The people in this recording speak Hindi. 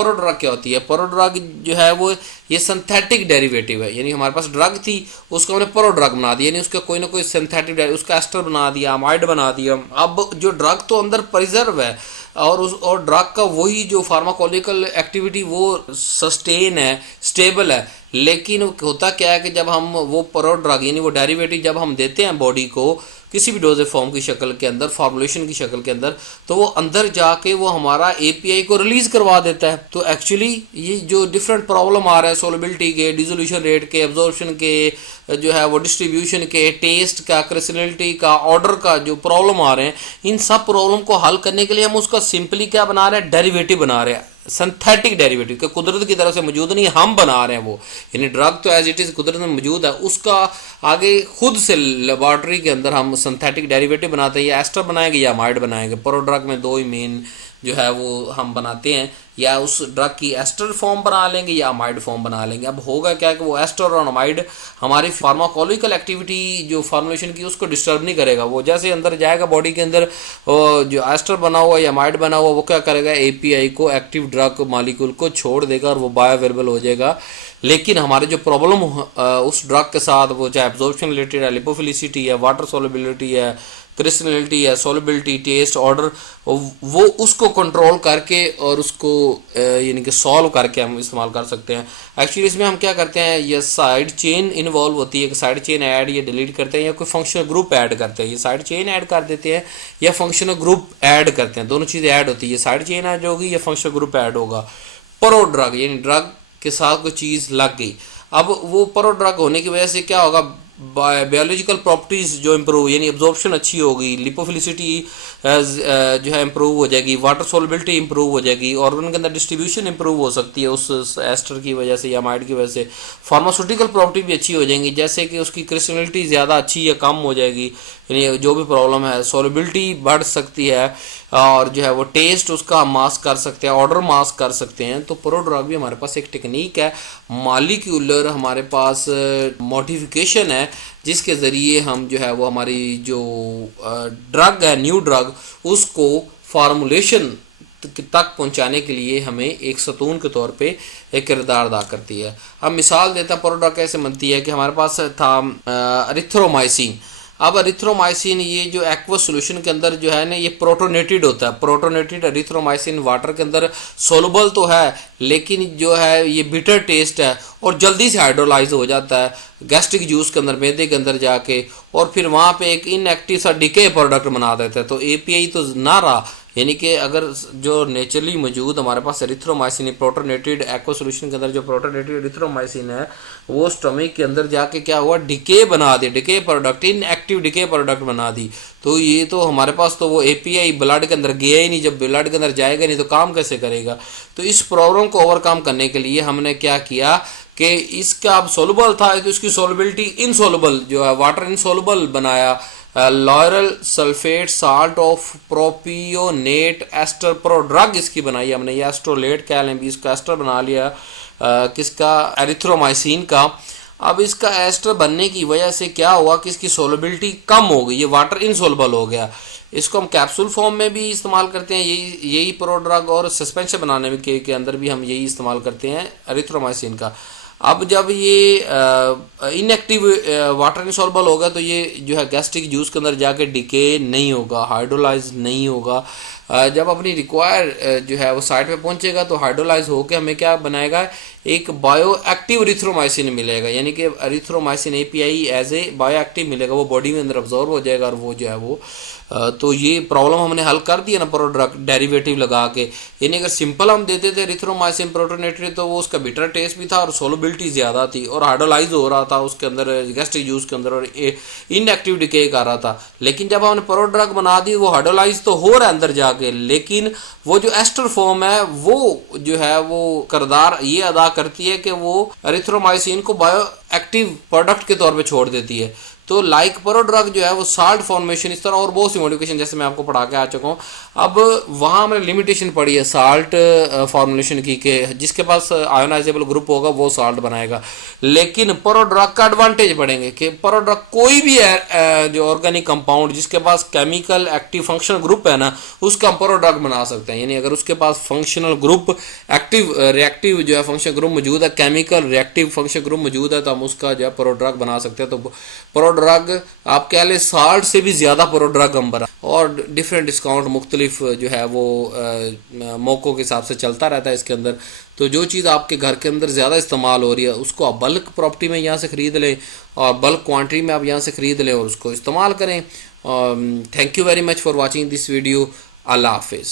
प्रोड्रग क्या होती है? प्रोड्रग जो है वो ये सिंथेटिक डेरिवेटिव है, यानी हमारे पास ड्रग थी उसको हमने प्रोड्रग बना दिया, यानी उसका कोई ना कोई सिंथेटिक उसका एस्टर बना दिया, अमाइड बना दिया। अब जो ड्रग तो अंदर प्रिजर्व है और ड्रग का वही जो फार्माकोलॉजिकल एक्टिविटी वो सस्टेन है, स्टेबल है। लेकिन होता क्या है कि जब हम वो प्रोड्रग यानी वो डेरिवेटिव जब हम देते हैं बॉडी को किसी भी डोजेज फॉर्म की शक्ल के अंदर, फॉर्मुलेशन की शक्ल के अंदर, तो वो अंदर जाके वो हमारा एपीआई को रिलीज करवा देता है। तो एक्चुअली ये जो डिफरेंट प्रॉब्लम आ रहा है सोलबिलिटी के, डिसोल्यूशन रेट के, एब्जॉर्प्शन के, जो है वो डिस्ट्रीब्यूशन के, टेस्ट का, क्रिस्टलिटी का, ऑर्डर का जो प्रॉब्लम आ रहे हैं, इन सब प्रॉब्लम को हल करने के लिए हम उसका सिंपली क्या बना रहे हैं? डेरिवेटिव बना रहे हैं, सिंथेटिक डेरिवेटिव के कुदरत की तरफ से मौजूद नहीं, हम बना रहे हैं वो। यानी ड्रग तो एज इट इज कुदरत में मौजूद है, उसका आगे खुद से लेबॉर्ट्री के अंदर हम सिंथेटिक डेरिवेटिव बनाते हैं, या एस्टर बनाएंगे या अमाइड बनाएंगे। प्रोड्रग में दो ही मेन जो है वो हम बनाते हैं, या उस ड्रग की एस्टर फॉर्म बना लेंगे या अमाइड फॉर्म बना लेंगे। अब होगा क्या कि वो एस्टर और अमाइड हमारी फार्माकोलॉजिकल एक्टिविटी जो फार्मुलेशन की उसको डिस्टर्ब नहीं करेगा। वो जैसे अंदर जाएगा बॉडी के अंदर, जो एस्टर बना हुआ या अमाइड बना हुआ वो क्या करेगा? एपीआई को, एक्टिव ड्रग मॉलिक्यूल को छोड़ देगा और वो बायोअवेलेबल हो जाएगा। लेकिन हमारे जो प्रॉब्लम उस ड्रग के साथ, वो चाहे एब्जॉर्प्शन रिलेटेड है, लिपोफिलिसिटी है, वाटर सोलबिलिटी है, क्रिस्टलिटी है, सोलबिलिटी, टेस्ट, ऑर्डर, वो उसको कंट्रोल करके और उसको यानी कि सॉल्व करके हम इस्तेमाल कर सकते हैं। एक्चुअली इसमें हम क्या करते हैं, ये साइड चेन इन्वॉल्व होती है कि साइड चेन ऐड या डिलीट करते हैं या कोई फंक्शनल ग्रुप ऐड करते हैं। ये साइड चेन ऐड कर देते हैं या फंक्शनल ग्रुप ऐड करते हैं, दोनों चीज़ें ऐड होती है। ये साइड चेन ऐड होगी या फंक्शनल ग्रुप ऐड होगा। प्रोड्रग यानी ड्रग के साथ कोई चीज़ लग गई, अब वो प्रोड्रग होने की वजह से क्या होगा? बायोलॉजिकल प्रॉपर्टीज जो इम्प्रूव, यानी एब्जॉर्प्शन अच्छी होगी, लिपोफिलिसिटी जो है इम्प्रूव हो जाएगी, वाटर सोलबिलिटी इम्प्रूव हो जाएगी, ऑर्गन के अंदर डिस्ट्रीब्यूशन इम्प्रूव हो सकती है उस एस्टर की वजह से या अमाइड की वजह से। फार्मास्यूटिकल प्रॉपर्टी भी अच्छी हो जाएंगी, जैसे कि उसकी क्रिस्टलिटी ज़्यादा अच्छी या कम हो जाएगी, यानी जो भी प्रॉब्लम है, सोलबिलिटी बढ़ सकती है, और जो है वो टेस्ट उसका मास्क कर सकते हैं, ऑर्डर मास्क कर सकते हैं। तो प्रोड्रग भी हमारे पास एक टेक्निक है, मॉलिक्यूलर हमारे पास मॉडिफिकेशन है, जिसके ज़रिए हम जो है वो हमारी जो ड्रग है, न्यू ड्रग, उसको फार्मूलेशन तक पहुंचाने के लिए हमें एक सतून के तौर पे एक किरदार अदा करती है। अब मिसाल देता है प्रोड्रग कैसे बनती है कि हमारे पास था एरिथ्रोमाइसिन। अब एरिथ्रोमाइसिन ये जो एक्वस सोल्यूशन के अंदर जो है ना, ये प्रोटोनेटेड होता है। प्रोटोनेटेड एरिथ्रोमाइसिन वाटर के अंदर सोलबल तो है, लेकिन जो है ये बिटर टेस्ट है और जल्दी से हाइड्रोलाइज हो जाता है गैस्ट्रिक जूस के अंदर, मैदे के अंदर जाके, और फिर वहाँ पे एक इनएक्टिव सा डिके प्रोडक्ट बना देता है। तो एपीआई तो ना रहा, यानी कि अगर जो नेचुरली मौजूद हमारे पास एरिथ्रोमाइसिन प्रोटोनेटेड एक्वा सोल्यूशन के अंदर जो प्रोटोनेटेड एरिथ्रोमाइसिन है, वो स्टमक के अंदर जाके क्या हुआ? डिके बना दे, decay product, inactive decay product बना दी। तो ये तो हमारे पास तो वो एपीआई ब्लड के अंदर गया ही नहीं, जब ब्लड के अंदर जाएगा नहीं तो काम कैसे करेगा? तो इस प्रॉब्लम को ओवरकम करने के लिए हमने क्या किया कि इसका अब सोलबल था तो इसकी सोलबिलिटी इनसोलबल जो है, वाटर इनसोलबल बनाया। Lauryl sulphate salt of propionate ester prodrug इसकी बनाई हमने, या एस्ट्रोलेट कह लें भी, इसका एस्टर बना लिया किसका? एरिथ्रोमाइसिन का। अब इसका एस्टर बनने की वजह से क्या हुआ कि इसकी सोलबिलिटी कम हो गई, ये वाटर इनसोलबल हो गया। इसको हम कैप्सूल फॉर्म में भी इस्तेमाल करते हैं, यही प्रोड्रग, और सस्पेंशन बनाने में के अंदर भी हम यही इस्तेमाल करते हैं एरिथ्रोमाइसिन का। अब जब ये इनएक्टिव वाटर इनसॉल्युबल होगा तो ये जो है गैस्ट्रिक जूस के अंदर जाके डिके नहीं होगा, हाइड्रोलाइज नहीं होगा। जब अपनी रिक्वायर जो है वो साइट पे पहुंचेगा तो हाइड्रोलाइज होकर हमें क्या बनाएगा? एक बायो एक्टिव एरिथ्रोमाइसिन मिलेगा, यानी कि erythromycin API as a bioactive मिलेगा, वो बॉडी में अंदर अब्जॉर्ब हो जाएगा और वो जो है वो तो ये प्रॉब्लम हमने हल कर दिया ना प्रोड्रग डेरिवेटिव लगा के। यानी अगर सिंपल हम देते थे एरिथ्रोमाइसिन प्रोटोनेटेड तो वो उसका बिटर टेस्ट भी था और सोलबिलिटी ज़्यादा थी और हाइड्रोलाइज हो रहा था उसके अंदर गैस्ट्रिक जूस के अंदर और इनएक्टिव डिके कर रहा था। लेकिन जब हमने प्रोड्रग बना दी वो हाइड्रोलाइज तो हो रहा है अंदर जाके, लेकिन वो जो एस्टर फॉर्म है वो जो है वो किरदार ये अदा करती है कि वो एरिथ्रोमाइसिन को बायो एक्टिव प्रोडक्ट के तौर पे छोड़ देती है। तो लाइक परो ड्रग जो है वो साल्ट फॉर्मेशन इस तरह और बहुत सी मॉडिफिकेशन जैसे मैं आपको पढ़ा के आ चुका हूँ। अब वहाँ हमने लिमिटेशन पड़ी है साल्ट फॉर्मुलेशन की के जिसके पास आयोनाइजेबल ग्रुप होगा वो साल्ट बनाएगा। लेकिन परो ड्रग का एडवांटेज बढ़ेंगे कि परो ड्रग कोई भी जो ऑर्गेनिक कंपाउंड जिसके पास केमिकल एक्टिव फंक्शनल ग्रुप है ना उसका हम परो ड्रग बना सकते हैं। यानी अगर उसके पास फंक्शनल ग्रुप एक्टिव रिएक्टिव जो है फंक्शन ग्रुप मौजूद है, केमिकल रिएक्टिव फंक्शन ग्रुप मौजूद है, तो हम उसका जो है प्रो ड्रग बना सकते हैं। तो प्रो ड्रग आप कह लें साल्ट से भी ज़्यादा प्रो ड्रग हम बना और डिफरेंट डिस्काउंट मुख्तलिफ जो है वो मौक़ों के हिसाब से चलता रहता है इसके अंदर। तो जो चीज़ आपके घर के अंदर ज़्यादा इस्तेमाल हो रही है उसको आप बल्क प्रॉपर्टी में यहाँ से ख़रीद लें और बल्क क्वान्टिटी में आप यहाँ से ख़रीद लें और उसको इस्तेमाल करें। Thank you very much for watching this video. अल्लाह हाफिज़।